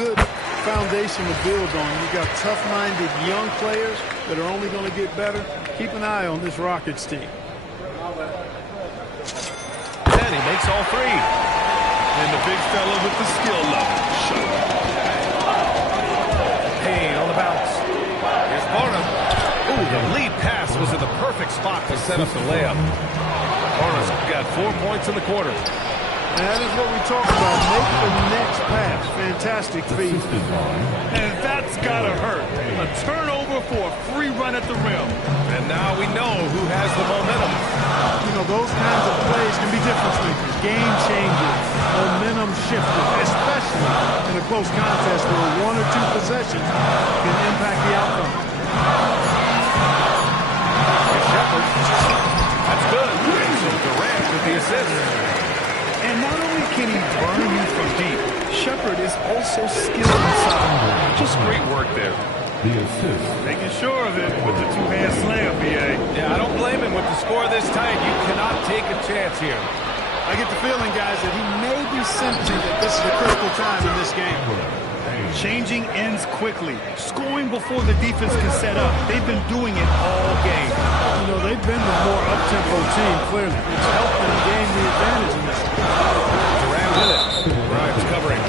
good foundation to build on. You've got tough-minded young players that are only going to get better. Keep an eye on this Rockets team. And he makes all three. And the big fella with the skill level. Payne on the bounce. Here's Barnum. Ooh, the lead pass was in the perfect spot to set up the layup. Barnum's got 4 points in the quarter. And that is what we talk about. Make the next pass. Fantastic feed. And that's got to hurt. A turnover for a free run at the rim. And now we know who has the momentum. You know, those kinds of plays can be difference makers. Game changers. Momentum shifters. Especially in a close contest where 1 or 2 possessions can impact the outcome. Here's Shepherd. That's good. And so Durant with the assist. And not only can he burn you from deep, Shepherd is also skilled inside. Just great work there. The assist. Making sure of it with the two-hand slam, B.A. Yeah, I don't blame him with the score this tight. You cannot take a chance here. I get the feeling, guys, that he may be sensing that this is a critical time in this game. Changing ends quickly. Scoring before the defense can set up. They've been doing it all game. You know, they've been the more up-tempo team, clearly. It's helped them gain the advantage in this game. Durant with it. Grimes covering.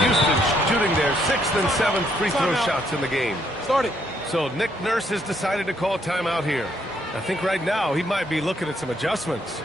Houston shooting their 6th and 7th free throw shots in the game. Started. So Nick Nurse has decided to call timeout here. I think right now he might be looking at some adjustments.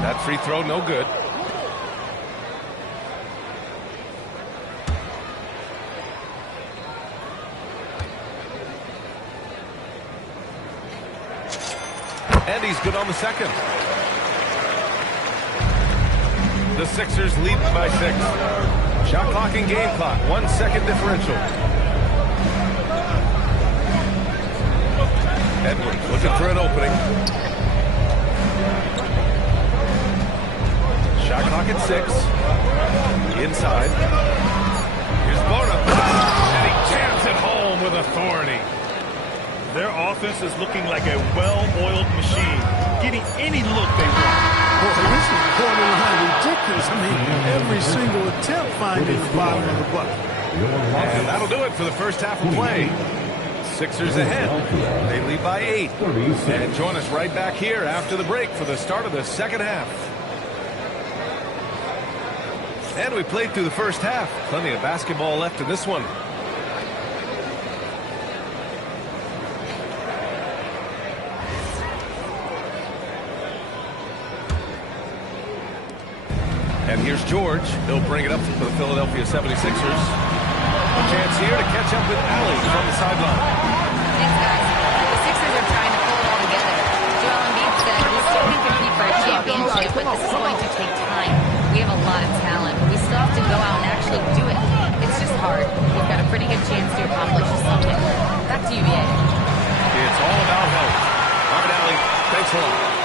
That free throw, no good. And he's good on the second. The Sixers lead by 6. Shot clock and game clock, 1 second differential. Edwards looking for an opening. Shot clock at 6. Inside. Here's Barnum. And he jams it home with authority. Their offense is looking like a well-oiled machine, getting any look they want. Boy, this is borderline ridiculous. I mean, every single attempt finding the bottom of the bucket. And that'll do it for the first half of play. Sixers ahead. They lead by 8. And join us right back here after the break for the start of the second half. And we played through the first half. Plenty of basketball left in this one. And here's George. He'll bring it up for the Philadelphia 76ers. A chance here to catch up with Allie from the sideline. Thanks, guys. The Sixers are trying to pull it all together. Joel Embiid said we still can compete for a championship, but this is going to take time. We have a lot of talent, but we still have to go out and actually do it. It's just hard. We've got a pretty good chance to accomplish something. Back to you, BA. It's all about health. All right, Allie. Thanks a lot.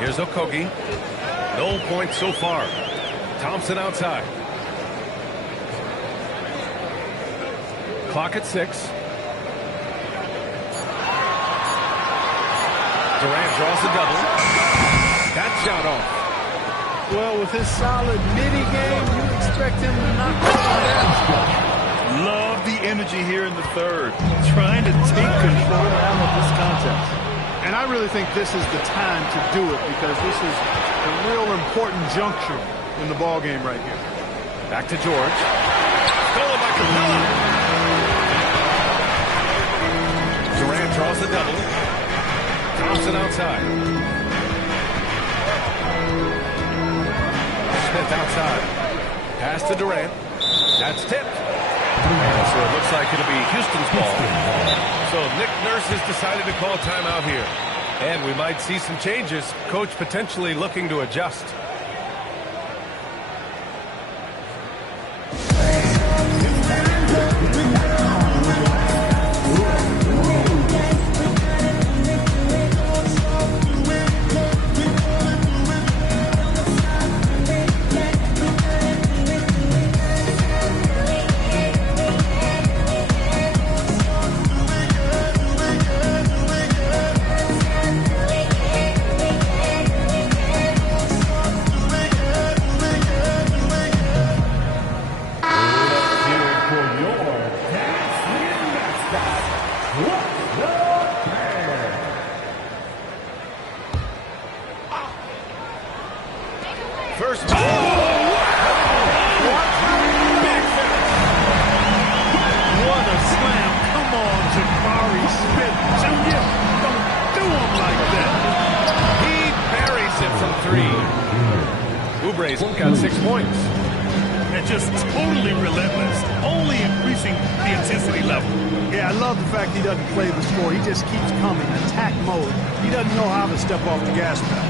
Here's Okogie. No points so far. Thompson outside. Clock at 6. Durant draws a double. That shot off. Well, with his solid midi-game, you expect him to knock down. Love the energy here in the third. Trying to take control out of this contest. And I really think this is the time to do it because this is a real important juncture in the ball game right here. Back to George. Stolen by Capella. Durant draws the double. Thompson outside. Smith outside. Pass to Durant. That's tipped. And so it looks like it'll be Houston's ball. So Nick Nurse has decided to call timeout here. And we might see some changes. Coach potentially looking to adjust. First ball. What a slam. Come on, Jabari Smith. Junior, don't do him like that. He buries it from 3. Oubre's got 6 points. And just totally relentless. Only increasing the intensity level. Yeah, I love the fact he doesn't play the score. He just keeps coming, attack mode. He doesn't know how to step off the gas pedal.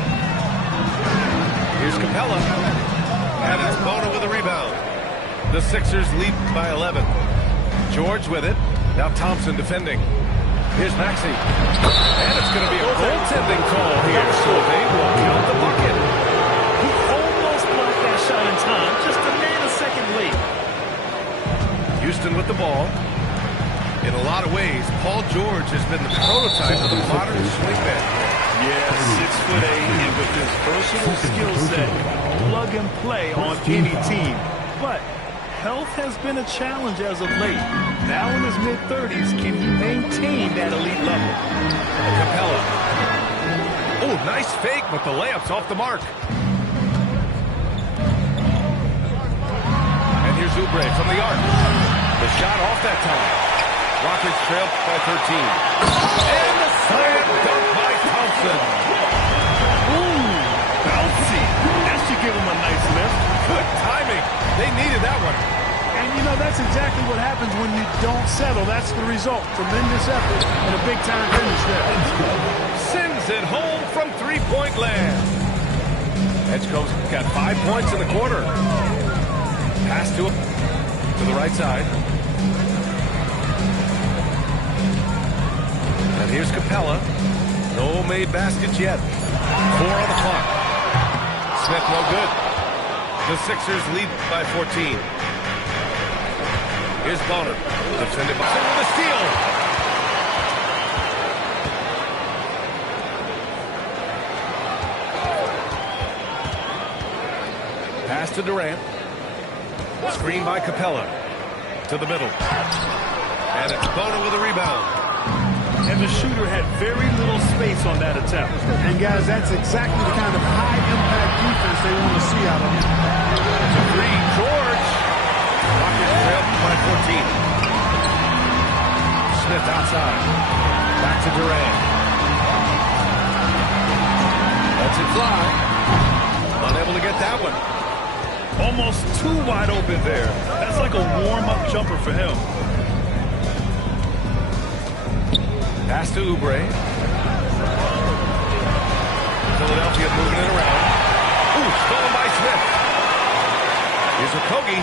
Here's Capella. And it's Bona with a rebound. The Sixers lead by 11. George with it. Now Thompson defending. Here's Maxey. And it's going to be a goaltending call here, so they will count the bucket. He almost blocked that shot in time, just a nanosecond late. Houston with the ball. In a lot of ways, Paul George has been the prototype of the modern swing man. Yeah, 6'8", and with his versatile skill set, plug and play on any team. But health has been a challenge as of late. Now in his mid-30s, can he maintain that elite level? Capella. Oh, nice fake, but the layup's off the mark. And here's Oubre from the arc. The shot off that time. Rockets trail by 13. And the slam dunk by Thompson. Ooh, bouncy. That should give him a nice lift. Good timing. They needed that one. And, you know, that's exactly what happens when you don't settle. That's the result. Tremendous effort and a big-time finish there. Sends it home from three-point land. Edgeco's got 5 points in the quarter. Pass to the right side. And here's Capella. No made baskets yet. 4 on the clock. Smith no good. The Sixers lead by 14. Here's Bonner. Defended by with a steal. Pass to Durant. Screen by Capella. To the middle. And it's Bonner with a rebound. And the shooter had very little space on that attempt. And, guys, that's exactly the kind of high-impact defense they want to see out of him. To 3, George. Rockets trail by 14. Smith outside. Back to Durant. Lets it fly. Unable to get that one. Almost too wide open there. That's like a warm-up jumper for him. Pass to Oubre. Philadelphia moving it around. Ooh, stolen by Smith. Here's Okogie.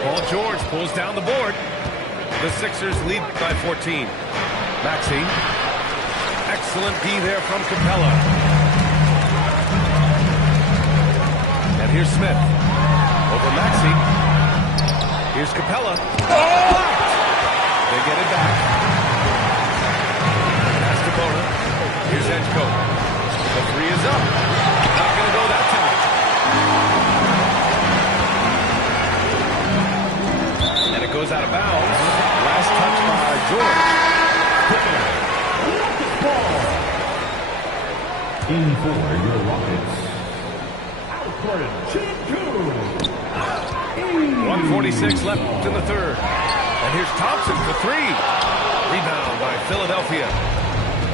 Paul George pulls down the board. The Sixers lead by 14. Maxey. Excellent D there from Capella. Here's Smith. Over Maxey. Here's Capella. Blocked! They get it back. Pass to Bona. Here's Edgecote. The three is up. Not going to go that time. And it goes out of bounds. Last touch by George. Ball. In for your Rockets. Outcourt, Chip 1:46 left in the third. And here's Thompson for three. Rebound by Philadelphia.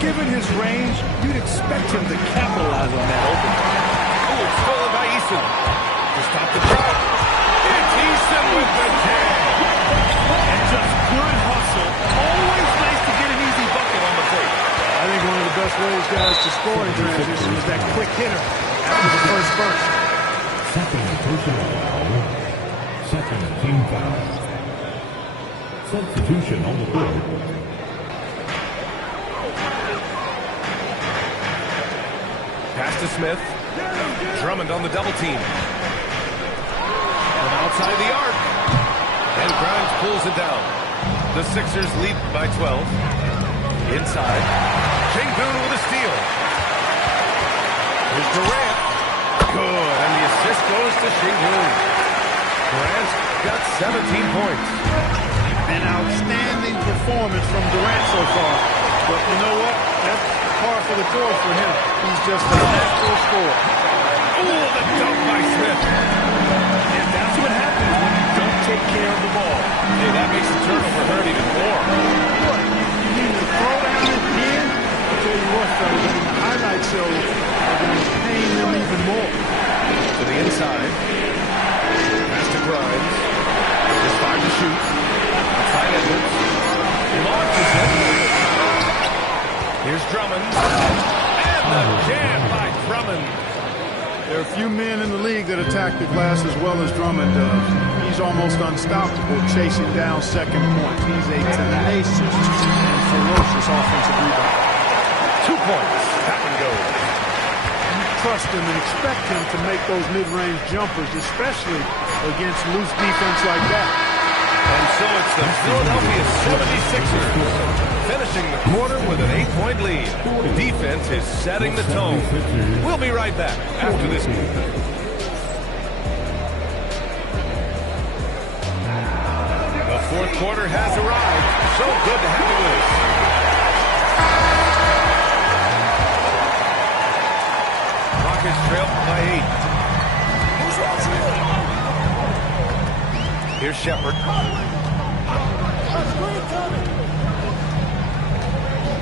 Given his range, you'd expect him to capitalize on that open. Oh, it's stolen by Easton. To stop the drought. It's Easton with the jam. And just good hustle. Always nice to get an easy bucket on the plate. I think one of the best ways, guys, to score in transition is that quick hitter after the first burst. Second personal foul. Second team foul. Substitution on the court. Pass to Smith. Drummond on the double team. From outside the arc. And Grimes pulls it down. The Sixers lead by 12. Inside. Sengun with a steal. Here's Durant. Good. And the assist goes to Sengun. Durant's got 17 points. An outstanding performance from Durant so far. But you know what? That's par for the course for him. He's just a natural scorer. Ooh, the dunk by Smith. And that's what happens when you don't take care of the ball. Hey, that makes the turnover hurt even more. What? You need to throw down again? I'll tell you what, fellas, I mean, the highlight shows are going to pain them even more. To the inside. Pass to Grimes. There's 5 to shoot. Outside Edwards. He launches it. Here's Drummond. And the jam by Drummond. There are a few men in the league that attack the glass as well as Drummond does. He's almost unstoppable chasing down second points. He's a tenacious and ferocious offensive rebounder. 2 points. Tap and go. You trust him and expect him to make those mid-range jumpers, especially against loose defense like that. And so it's the Philadelphia 76ers finishing the quarter with an 8-point lead. Defense is setting the tone. We'll be right back after this. The fourth quarter has arrived. So good to have you with us. Rockets trail by 8. Here's Shepard.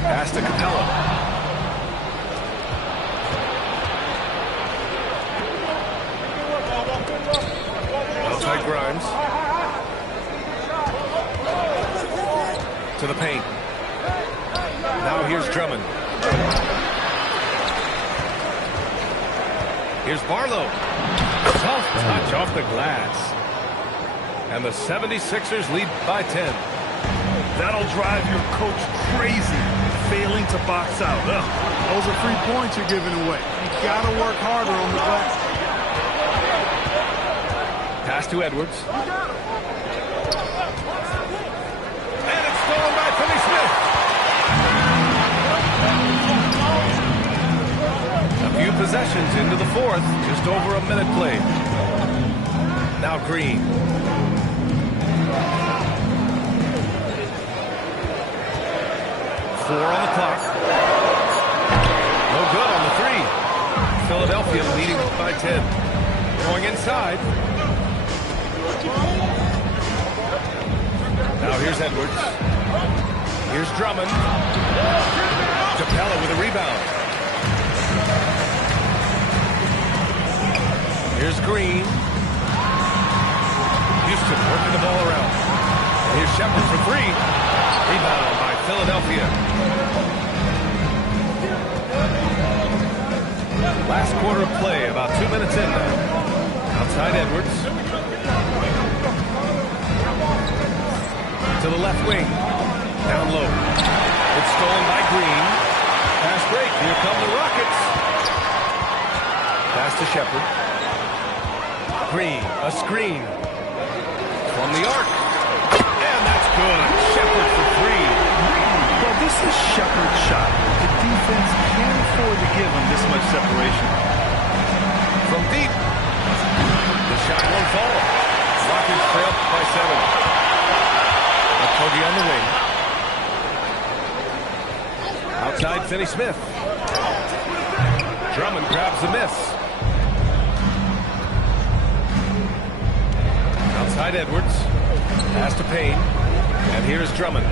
Pass to Capella. Outside Grimes. To the paint. Now here's Drummond. Here's Barlow. Soft touch off the glass. And the 76ers lead by 10. That'll drive your coach crazy, failing to box out. Ugh. Those are 3 points you're giving away. You got to work harder on the glass. Pass to Edwards. And it's stolen by Finney Smith. A few possessions into the fourth. Just over a minute played. Now Green. Four on the clock. No good on the three. Philadelphia leading by 10. Going inside. Now here's Edwards. Here's Drummond. Capella with a rebound. Here's Green. Houston working the ball around. Here's Shepard for three. Rebound by Philadelphia. Last quarter of play, about 2 minutes in now. Outside Edwards. To the left wing. Down low. It's stolen by Green. Pass break. Here come the Rockets. Pass to Shepard. Green, a screen. From the arc. And that's good. Shepard for three. Well, this is Shepard's shot. The defense can't afford to give him this much separation. From deep. The shot won't fall. Rockets trail by 7. Kogi on the wing. Outside, Finney-Smith. Drummond grabs the miss. Outside Edwards. Pass to Payne. And here's Drummond.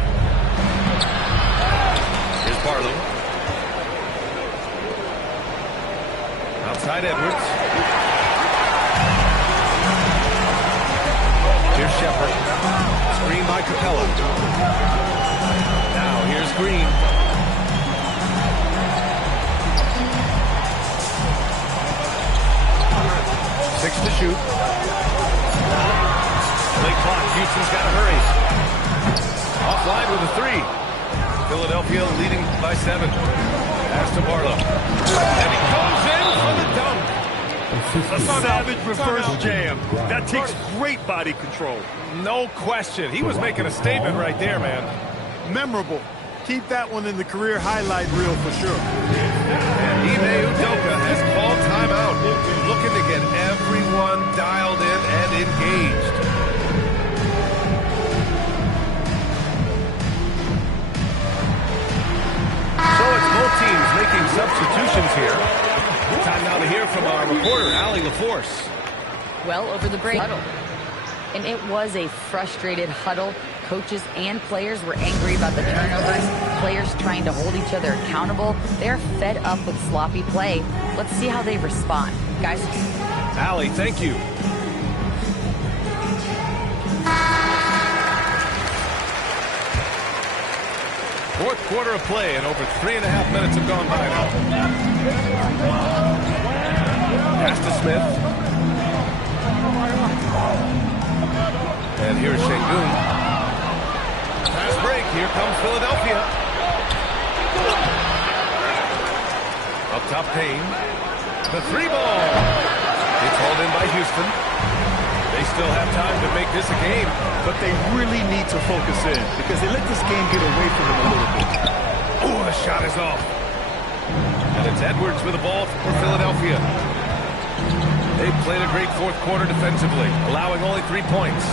Here's Barlow. Outside Edwards. Here's Shepard. Screen by Capella. Now here's Green. Six to shoot. Late clock. Houston's got to hurry. Offline with a three. Philadelphia leading by 7. Pass to Barlow. And he goes in for the dunk. A savage reverse jam. That takes great body control. No question. He was making a statement right there, man. Memorable. Keep that one in the career highlight reel for sure. And Ime Udoka has called timeout, looking to get everyone dialed in and engaged. So it's both teams making substitutions here. Time now to hear from our reporter, Allie LaForce. Well, over the break, huddle. And it was a frustrated huddle. Coaches and players were angry about the turnovers. Players trying to hold each other accountable. They're fed up with sloppy play. Let's see how they respond. Guys. Allie, thank you. Fourth quarter of play, and over 3.5 minutes have gone by now. Pass to Smith. And here's Şengün. Pass break. Here comes Philadelphia. Up top, Payne. The three ball. It's hauled in by Houston. They still have time to make this a game. But they really need to focus in because they let this game get away from them a little bit. Oh, the shot is off. And it's Edwards with the ball for Philadelphia. They've played a great fourth quarter defensively, allowing only 3 points.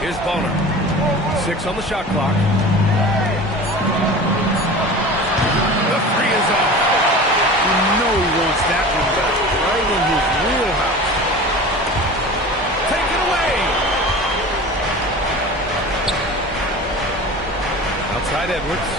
Here's Bonner. 6 on the shot clock. The three is off. You know he wants that one back, right in his wheelhouse. Take it away. Outside Edwards.